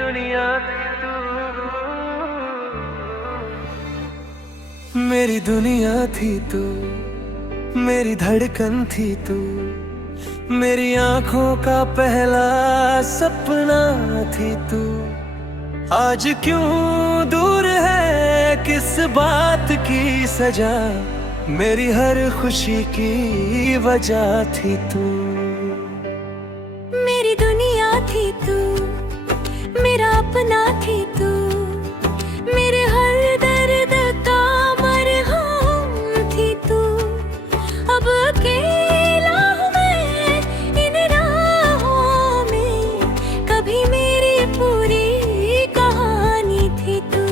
दुनिया थी तू, मेरी दुनिया थी तू, मेरी धड़कन थी तू, मेरी आंखों का पहला सपना थी तू। आज क्यों दूर है, किस बात की सजा, मेरी हर खुशी की वजह थी तू। मेरी दुनिया थी तू, मेरा अपना थी तू, मेरे हर दर्द का मरहम थी तू। अब अकेला हूँ मैं इन राहों में, कभी मेरी पूरी कहानी थी तू।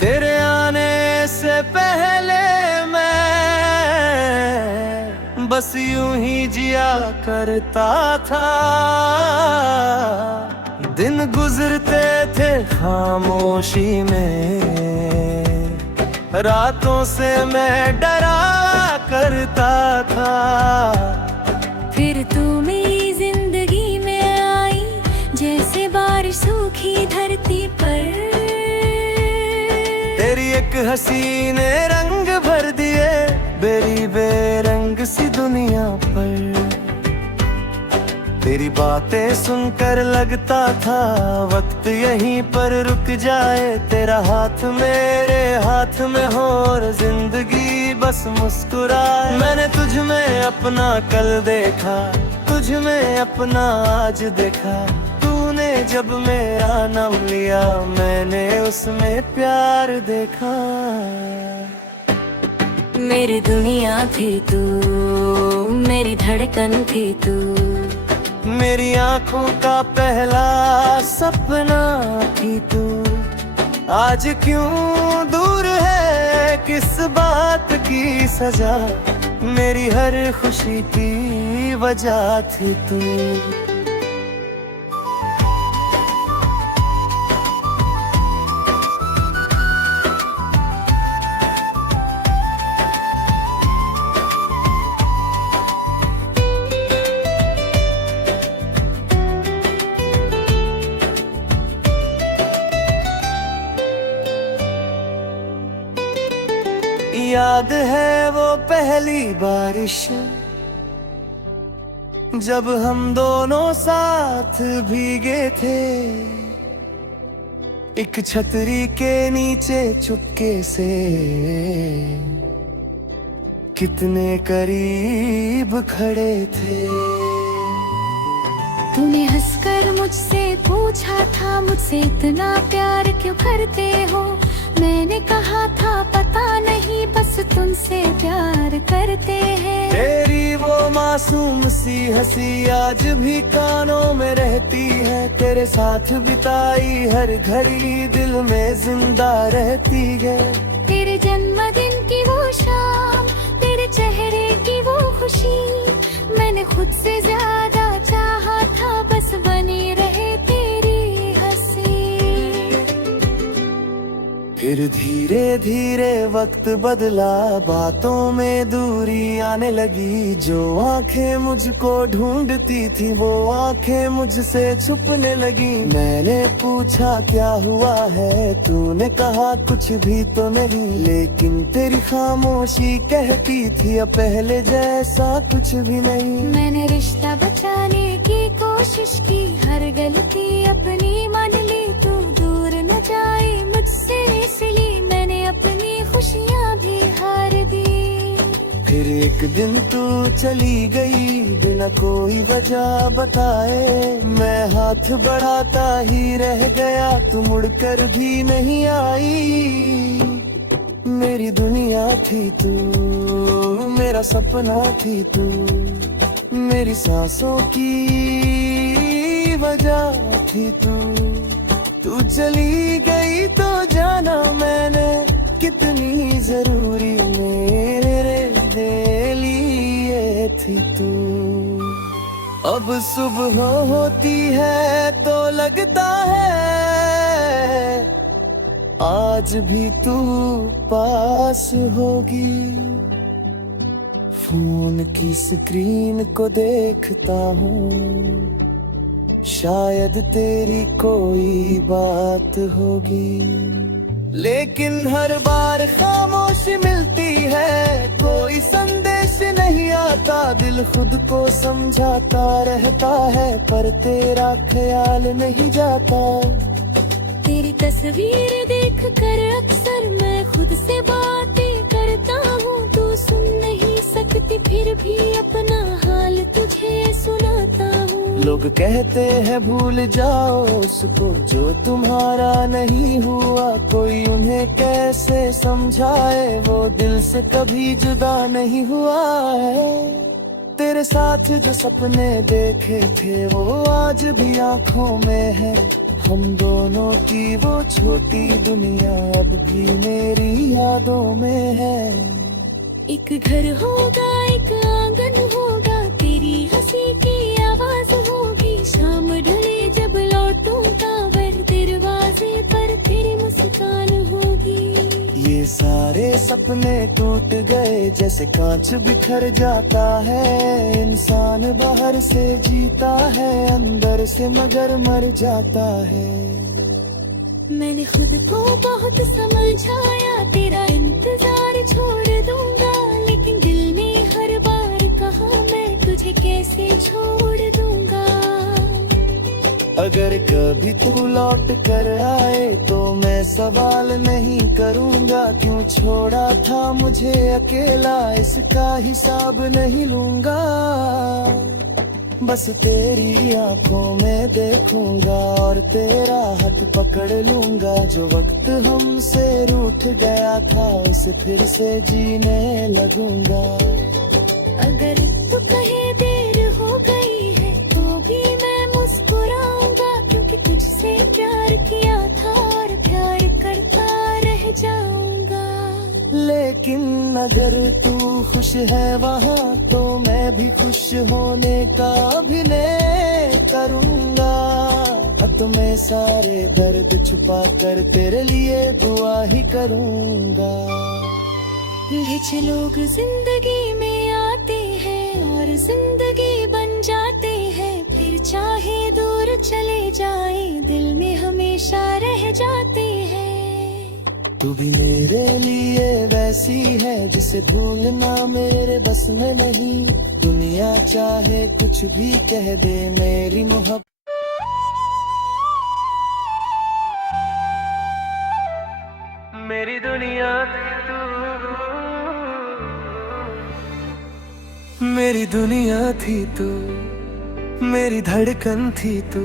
तेरे आने से पहले मैं बस यूं ही जिया करता था। दिन गुजरते थे खामोशी में, रातों से मैं डरा करता था। फिर तू मेरी जिंदगी में आई, जैसे बारिश सूखी धरती पर। तेरी एक हंसी ने रंग भर दिए मेरी बेरंग सी दुनिया पर। तेरी बातें सुनकर लगता था वक्त यहीं पर रुक जाए। तेरा हाथ मेरे हाथ में हो और जिंदगी बस मुस्कुराए। मैंने तुझ में अपना कल देखा, तुझ में अपना आज देखा। तूने जब मेरा नाम लिया, मैंने उसमें प्यार देखा। मेरी दुनिया थी तू, मेरी धड़कन थी तू, मेरी आंखों का पहला सपना थी तू। आज क्यों दूर है, किस बात की सजा, मेरी हर खुशी की वजह थी तू। याद है वो पहली बारिश, जब हम दोनों साथ भीगे थे। एक छतरी के नीचे चुपके से, कितने करीब खड़े थे। तूने हंसकर मुझसे पूछा था, मुझसे इतना प्यार क्यों करते हो। मैंने कहा था पता नहीं, बस तुमसे प्यार करते हैं। तेरी वो मासूम सी हंसी आज भी कानों में रहती है। तेरे साथ बिताई हर घड़ी दिल में जिंदा रहती है। तेरे जन्मदिन की वो शाम, तेरे चेहरे की वो खुशी, मैंने खुद से ज्यादा चाहा था, बस बनी रहे तेरी हंसी। फिर धीरे धीरे वक्त बदला, बातों में दूरी आने लगी। जो आंखें मुझको ढूंढती थी, वो आंखें मुझसे छुपने लगी। मैंने पूछा क्या हुआ है, तूने कहा कुछ भी तो नहीं। लेकिन तेरी खामोशी कहती थी अब पहले जैसा कुछ भी नहीं। मैंने रिश्ता बचाने की कोशिश की, हर गलती अपनी मान ली। तू दूर न जाए मुझसे, इसलिए मैंने अपनी खुशियाँ भी हार दी। फिर एक दिन तू चली गई बिना कोई वजह बताए। मैं हाथ बढ़ाता ही रह गया, तू मुड़कर भी नहीं आई। मेरी दुनिया थी तू, मेरा सपना थी तू, मेरी सांसों की वजह थी तू। तू चली गई तो जाना मैंने, कितनी जरूरी मेरे लिए थी तू। अब सुबह होती है तो लगता है आज भी तू पास होगी। फोन की स्क्रीन को देखता हूँ, शायद तेरी कोई बात होगी, लेकिन हर बार खामोशी मिलती है, कोई संदेश नहीं आता। दिल खुद को समझाता रहता है, पर तेरा ख्याल नहीं जाता। तेरी तस्वीर देख कर अक्सर मैं खुद से बातें करता हूँ। तू सुन नहीं सकती फिर भी अपना हाल तुझे सुनाता हूँ। लोग कहते हैं भूल जाओ उसको जो तुम्हारा नहीं हुआ, कोई उन्हें कैसे समझाए वो दिल से कभी जुदा नहीं हुआ है। तेरे साथ जो सपने देखे थे वो आज भी आंखों में है, हम दोनों की वो छोटी दुनिया अब भी मेरी यादों में है। एक घर होगा, एक आंगन होगा, तेरी हंसी की आवाज होगी। शाम ढले जब लौटूंगा वर दरवाजे पर तेरी मुस्कान होगी। ये सारे सपने टूट गए जैसे कांच बिखर जाता है। इंसान बाहर से जीता है, अंदर से मगर मर जाता है। मैंने खुद को बहुत समझाया, तेरा इंतजार छोड़ दूंगा, लेकिन दिल ने हर बार कहा मैं तुझे कैसे छोड़ दूंगा। अगर कभी तू लौट कर आए तो मैं सवाल नहीं करूंगा, क्यों छोड़ा था मुझे अकेला, इसका हिसाब नहीं लूंगा। बस तेरी आंखों में देखूंगा और तेरा हाथ पकड़ लूंगा। जो वक्त हमसे रूठ गया था उसे फिर से जीने लगूंगा। अगर तू कहे देर हो गई है तो भी मैं मुस्कुराऊंगा, क्योंकि तुझसे प्यार किया था और प्यार करता रह जाऊंगा। लेकिन अगर तू खुश है वहाँ तो मैं भी खुश होने का अभिनय करूँगा। तुम्हें सारे दर्द छुपा कर तेरे लिए दुआ ही करूँगा। कुछ लोग जिंदगी में आते हैं और जिंदगी बन जाते हैं, फिर चाहे दूर चले जाए दिल में हमेशा रह जाते हैं। तू भी मेरे लिए वैसी है जिसे भूलना मेरे बस में नहीं। दुनिया चाहे कुछ भी कह दे, मेरी मोहब्बत मेरी दुनिया थी तू, मेरी दुनिया थी तू, मेरी धड़कन थी तू,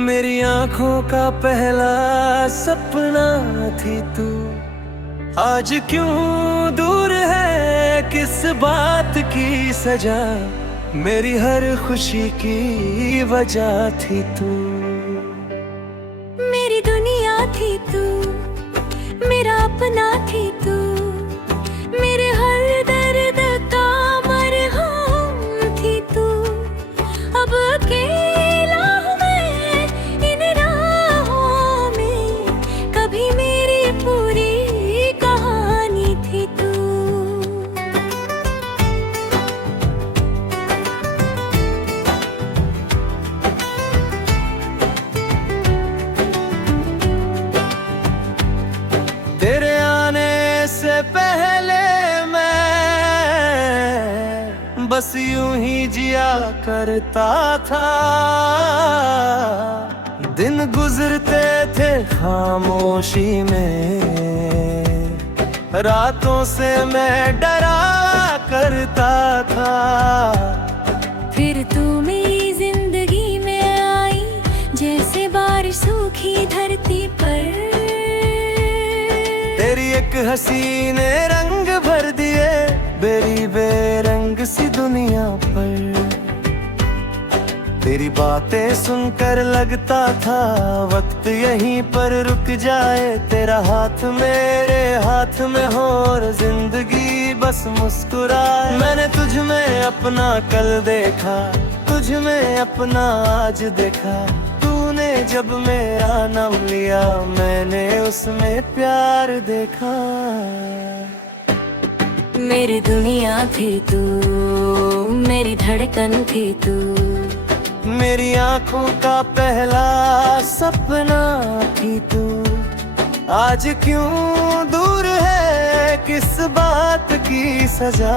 मेरी आंखों का पहला सपना थी तू। आज क्यों दूर है, किस बात की सजा, मेरी हर खुशी की वजह थी तू। मेरी दुनिया थी तू, मेरा अपना थी तू, मेरे हर दर्द का मरहम थी तू। अब अकेला हूँ मैं इन राहों में, कभी मेरी पूरी कहानी थी तू। तेरे आने से पहले मैं बस यूं ही जिया करता था। दिन गुजरते थे खामोशी में, रातों से मैं डरा करता था। फिर तू मेरी जिंदगी में आई जैसे बारिश सूखी धरती पर। तेरी एक हंसी ने रंग भर दिए मेरी बेरंग सी दुनिया पर। तेरी बातें सुनकर लगता था वक्त यहीं पर रुक जाए। तेरा हाथ मेरे हाथ में हो और जिंदगी बस मुस्कुराए। मैंने तुझ में अपना कल देखा, तुझ में अपना आज देखा, तूने जब मेरा नाम लिया मैंने उसमें प्यार देखा। मेरी दुनिया थी तू, मेरी धड़कन थी तू, मेरी आंखों का पहला सपना थी तू। आज क्यों दूर है, किस बात की सजा,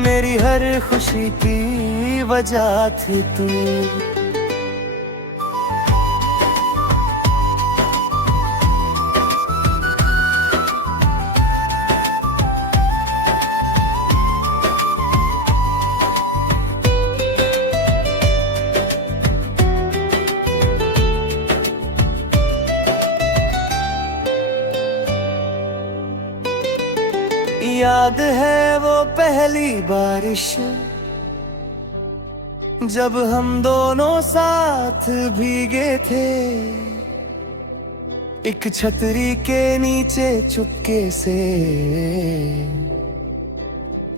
मेरी हर खुशी की वजह थी तू। याद है वो पहली बारिश जब हम दोनों साथ भीगे थे, एक छतरी के नीचे चुपके से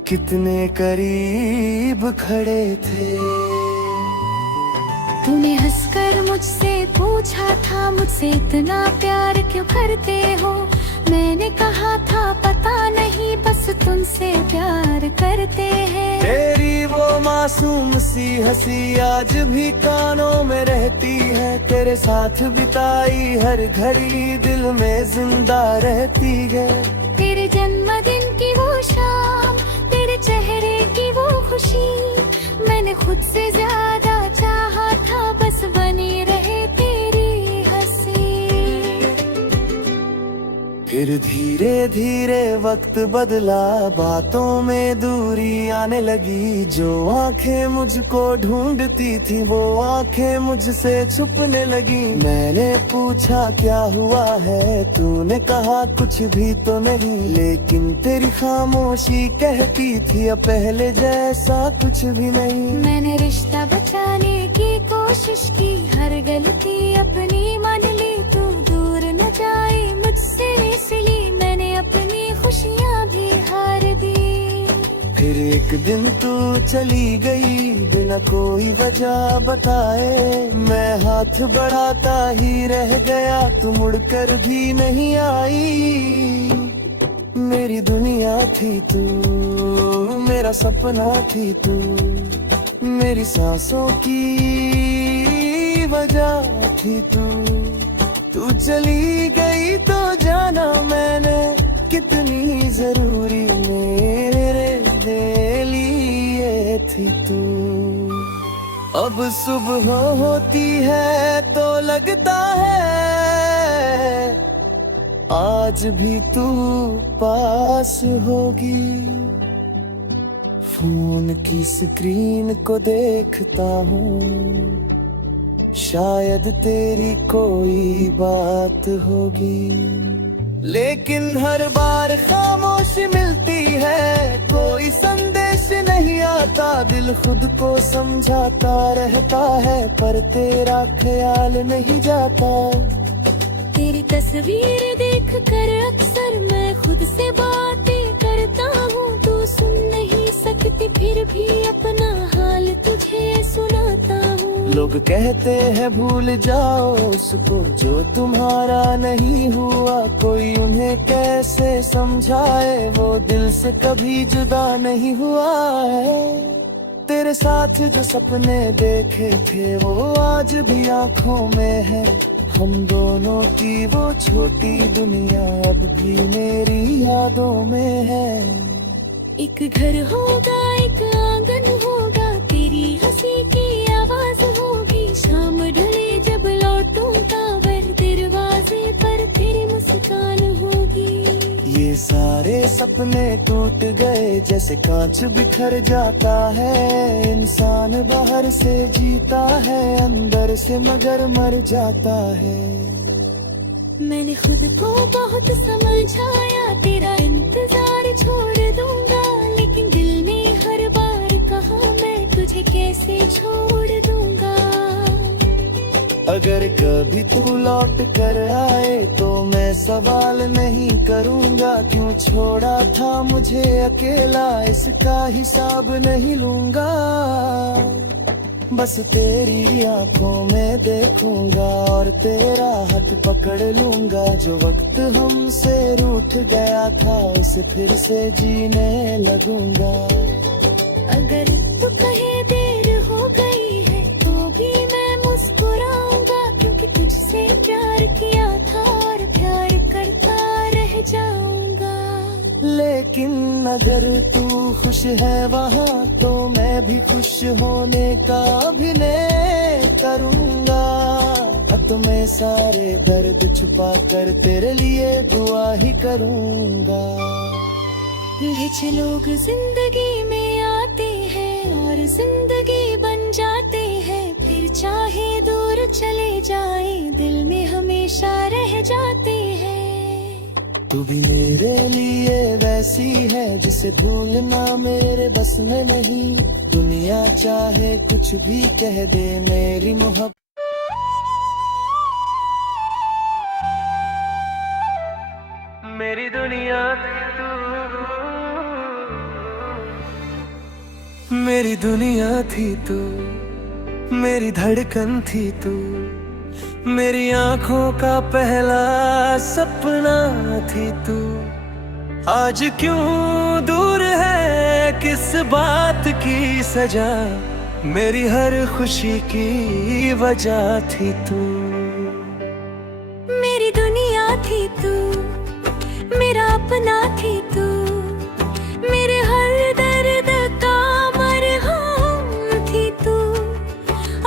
कितने करीब खड़े थे। तूने हंसकर मुझसे पूछा था, मुझसे इतना प्यार क्यों करते हो। मैंने कहा था पता नहीं, बस तुमसे प्यार करते हैं। तेरी वो मासूम सी हंसी आज भी कानों में रहती है, तेरे साथ बिताई हर घड़ी दिल में जिंदा रहती है। तेरे जन्मदिन की वो शाम, तेरे चेहरे की वो खुशी, मैंने खुद से ज्यादा चाहा था, बस बनी रहे तेरी हंसी। फिर धीरे धीरे वक्त बदला, बातों में दूरी आने लगी। जो आंखें मुझको ढूंढती थी वो आंखें मुझसे छुपने लगी। मैंने पूछा क्या हुआ है, तूने कहा कुछ भी तो नहीं, लेकिन तेरी खामोशी कहती थी अब पहले जैसा कुछ भी नहीं। मैंने रिश्ता बचाने की कोशिश की, हर गलती अपनी मान ली। तू दूर न जाए मुझसे इसलिए मैंने अपनी खुशियाँ भी हार दी। फिर एक दिन तू चली गई बिना कोई वजह बताए, मैं हाथ बढ़ाता ही रह गया, तू मुड़कर भी नहीं आई। मेरी दुनिया थी तू, मेरा सपना थी तू, मेरी सांसों की वजह थी तू। तू चली गई तो जाना मैंने कितनी जरूरी मेरे लिए थी तू। अब सुबह होती है तो लगता है आज भी तू पास होगी। फोन की स्क्रीन को देखता हूँ, शायद तेरी कोई बात होगी, लेकिन हर बार खामोशी मिलती है, कोई संदेश नहीं आता। दिल खुद को समझाता रहता है पर तेरा ख्याल नहीं जाता। तेरी तस्वीर देखकर अक्सर मैं खुद से बातें करता हूँ, तू सुन नहीं सकती फिर भी अपना हाल तुझे सुनाता हूँ। लोग कहते हैं भूल जाओ उसको जो तुम्हारा नहीं हुआ, कोई उन्हें कैसे समझाए वो दिल से कभी जुदा नहीं हुआ है। तेरे साथ जो सपने देखे थे वो आज भी आंखों में है, हम दोनों की वो छोटी दुनिया अब भी मेरी यादों में है। एक घर होगा, एक आंगन होगा, तेरी हंसी की आवाज होगी। शाम ढले जब लौटूंगा वह दरवाजे पर तेरी मुस्कान होगी। ये सारे सपने टूट गए जैसे कांच बिखर जाता है, इंसान बाहर से जीता है अंदर से मगर मर जाता है। मैंने खुद को बहुत समझाया, तेरा इंतजार छोड़ दूंगा, लेकिन दिल ने हर बार कहा मैं तुझे कैसे छोड़ दूंगा। अगर कभी तू लौट कर आए तो मैं सवाल नहीं करूंगा, क्यों छोड़ा था मुझे अकेला इसका हिसाब नहीं लूंगा। बस तेरी आंखों में देखूंगा और तेरा हाथ पकड़ लूंगा। जो वक्त हमसे रूठ गया था उसे फिर से जीने लगूंगा। अगर तू कहे देर हो गई है तो भी मैं मुस्कुराऊंगा, क्योंकि तुझसे प्यार किया था और प्यार करता रह जाऊंगा। लेकिन अगर तू खुश है वहाँ तो मैं भी खुश होने का अभिनय करूंगा। अब तो मैं सारे दर्द छुपा कर तेरे लिए दुआ ही करूंगा। कुछ लोग जिंदगी में आते हैं और जिंदगी बन जाते हैं, फिर चाहे दूर चले जाए दिल में हमेशा रह जाते हैं। तू भी मेरे लिए वैसी है जिसे भूलना मेरे बस में नहीं। दुनिया चाहे कुछ भी कह दे मेरी मोहब्बत मेरी दुनिया थी तू, मेरी दुनिया थी तू, मेरी धड़कन थी तू, मेरी आंखों का पहला सपना थी तू। आज क्यों दूर है किस बात की सजा, मेरी हर खुशी की वजह थी तू। मेरी दुनिया थी तू, मेरा अपना थी तू, मेरे हर दर्द का मरहम थी तू।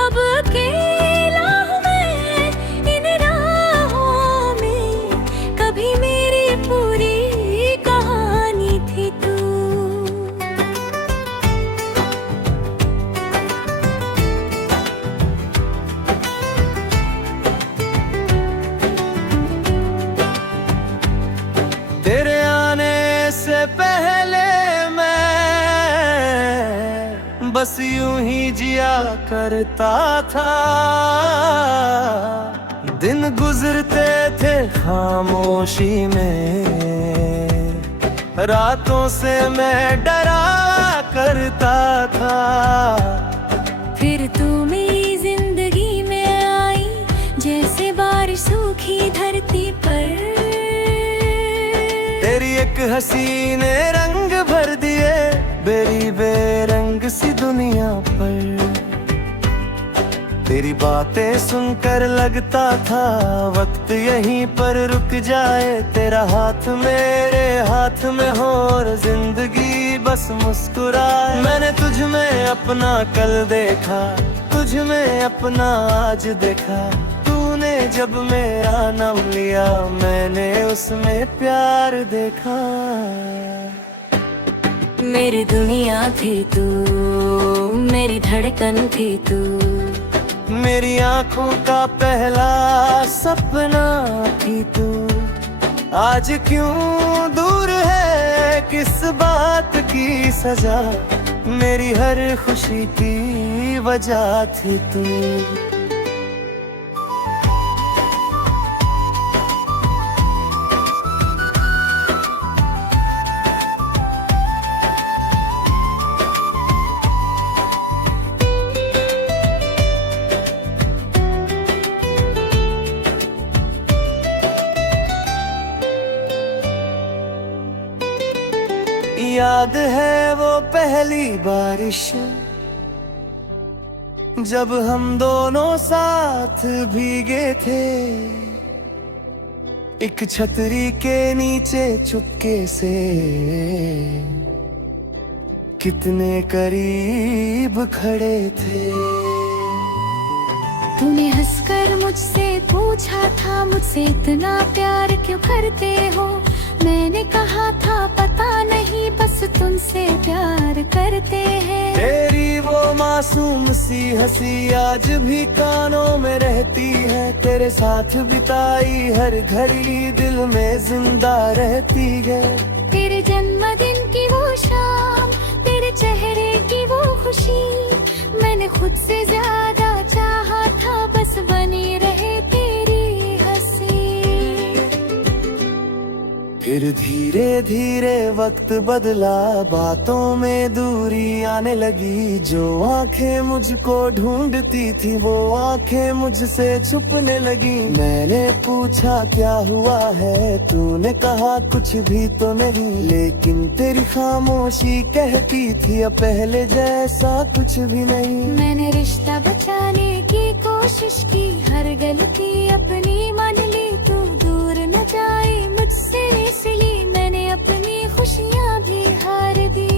अब अकेला हूँ मैं इन राहों में, कभी मेरी पूरी कहानी थी तू। तेरे आने से पहले मैं बस यूं ही जिया करता था। दिन गुजरते थे खामोशी में, रातों से मैं डरा करता था। फिर तू मेरी जिंदगी में आई जैसे बारिश सूखी धरती पर। तेरी एक हंसी ने रंग भर दिए मेरी बेरंग सी दुनिया पर। तेरी बातें सुनकर लगता था वक्त यहीं पर रुक जाए। तेरा हाथ मेरे हाथ में हो और जिंदगी बस मुस्कुराए। मैंने तुझ में अपना कल देखा, तुझ में अपना आज देखा। तूने जब मेरा नाम लिया मैंने उसमें प्यार देखा। मेरी दुनिया थी तू, मेरी धड़कन थी तू, मेरी आंखों का पहला सपना थी तू। आज क्यों दूर है किस बात की सजा, मेरी हर खुशी की वजह थी तू। याद है वो पहली बारिश जब हम दोनों साथ भीगे थे। एक छतरी के नीचे चुपके से कितने करीब खड़े थे। तूने हंसकर मुझसे पूछा था मुझसे इतना प्यार क्यों करते हो। मैंने कहा था पता नहीं बस तुमसे प्यार करते हैं। तेरी वो मासूम सी हंसी आज भी कानों में रहती है। तेरे साथ बिताई हर घड़ी दिल में जिंदा रहती है। तेरे जन्मदिन की वो शाम, तेरे चेहरे की वो खुशी, मैंने खुद से ज्यादा चाहा था बस बनी रहे तेरी हंसी। फिर फिर धीरे धीरे वक्त बदला, बातों में दूरी आने लगी। जो आंखें मुझको ढूंढती थी वो आंखें मुझसे छुपने लगी। मैंने पूछा क्या हुआ है, तूने कहा कुछ भी तो नहीं। लेकिन तेरी खामोशी कहती थी अब पहले जैसा कुछ भी नहीं। मैंने रिश्ता बचाने की कोशिश की, हर गलती अपनी मान ली। तू दूर न जाए मुझसे इसलिए मैंने अपनी खुशियाँ भी हार दी।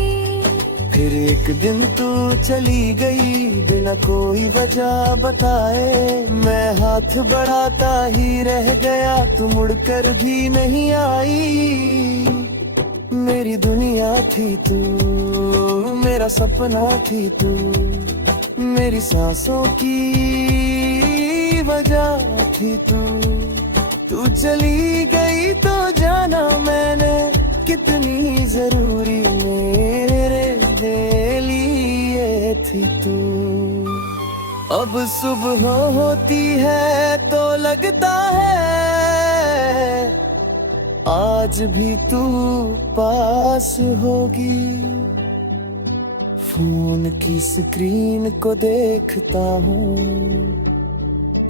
फिर एक दिन तू चली गई बिना कोई वजह बताए। मैं हाथ बढ़ाता ही रह गया, तू मुड़कर भी नहीं आई। मेरी दुनिया थी तू, मेरा सपना थी तू, मेरी सांसों की वजह थी तू। तू चली गई तो जाना मैंने कितनी जरूरी मेरे लिए थी तू। अब सुबह होती है तो लगता है आज भी तू पास होगी। फोन की स्क्रीन को देखता हूँ,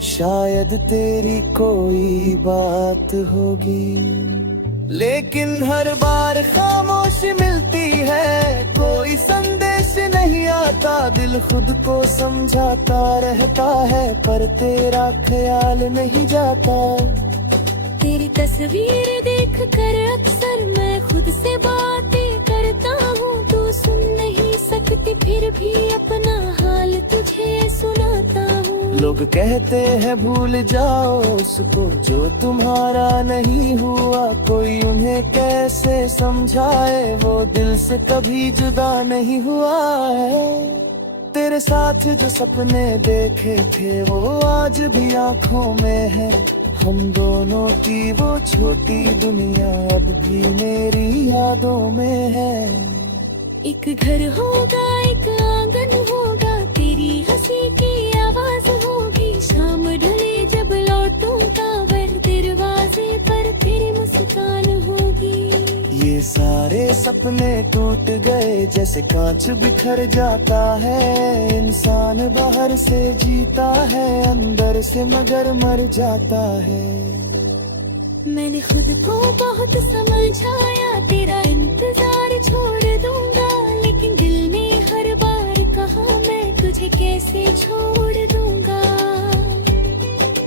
शायद तेरी कोई बात होगी। लेकिन हर बार खामोशी मिलती है, कोई संदेश नहीं आता। दिल खुद को समझाता रहता है पर तेरा ख्याल नहीं जाता। तेरी तस्वीर देख कर अक्सर मैं खुद से बातें करता हूँ। तू सुन नहीं सकती फिर भी अपना हाल तुझे सुनाता हूँ। लोग कहते हैं भूल जाओ उसको जो तुम्हारा नहीं हुआ। कोई उन्हें कैसे समझाए, वो दिल से कभी जुदा नहीं हुआ है। तेरे साथ जो सपने देखे थे वो आज भी आंखों में है। हम दोनों की वो छोटी दुनिया अब भी मेरी यादों में है। एक घर होगा, एक आंगन होगा, तेरी हंसी की आवाज होगी। शाम ढले जब लौटूंगा वह दरवाजे पर फिर मुस्कान होगी। ये सारे सपने टूट गए जैसे कांच बिखर जाता है। इंसान बाहर से जीता है, अंदर से मगर मर जाता है। मैंने खुद को बहुत समझाया, तेरा इंतजार छोड़ दूंगा। लेकिन दिल ने हर बार कहा मैं तुझे कैसे छोड़ दूंगा।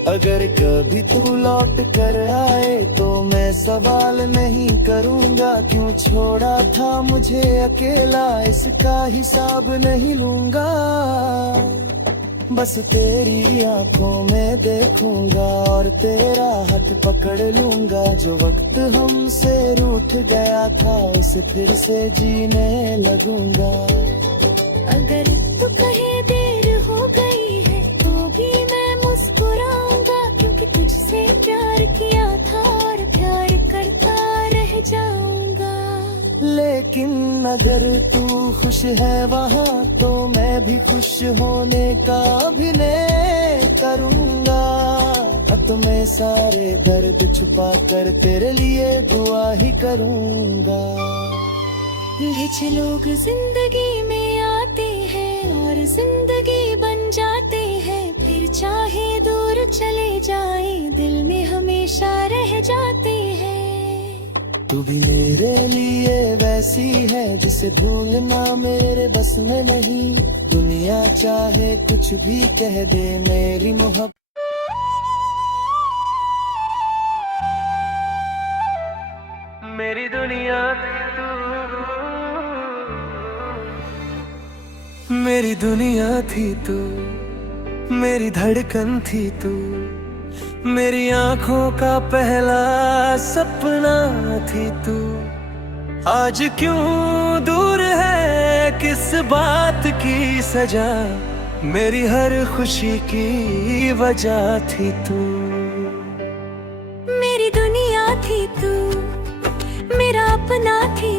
अगर कभी तू लौट कर आए तो मैं सवाल नहीं करूंगा। क्यों छोड़ा था मुझे अकेला, इसका हिसाब नहीं लूंगा। बस तेरी आंखों में देखूंगा और तेरा हाथ पकड़ लूंगा। जो वक्त हमसे रूठ गया था उसे फिर से जीने लगूंगा। अगर तू कहे देर हो गई है तो भी मैं मुस्कुराऊंगा। क्योंकि तुझसे प्यार किया था और प्यार करता रह जाऊंगा। लेकिन अगर तू खुश है वहाँ तो मैं भी खुश होने का अभिनय करूँगा। तो मैं सारे दर्द छुपा कर तेरे लिए दुआ ही करूँगा। कुछ लोग जिंदगी में आते हैं और जिंदगी बन जाते हैं। फिर चाहे दूर चले जाए दिल में हमेशा रह जाते हैं। तू भी मेरे लिए वैसी है जिसे भूलना मेरे बस में नहीं। दुनिया चाहे कुछ भी कह दे मेरी मोहब्बत। मेरी दुनिया थी तू, मेरी दुनिया थी तू, मेरी धड़कन थी तू, मेरी आंखों का पहला सपना थी तू। आज क्यों दूर है, किस बात की सजा, मेरी हर खुशी की वजह थी तू। मेरी दुनिया थी तू, मेरा अपना थी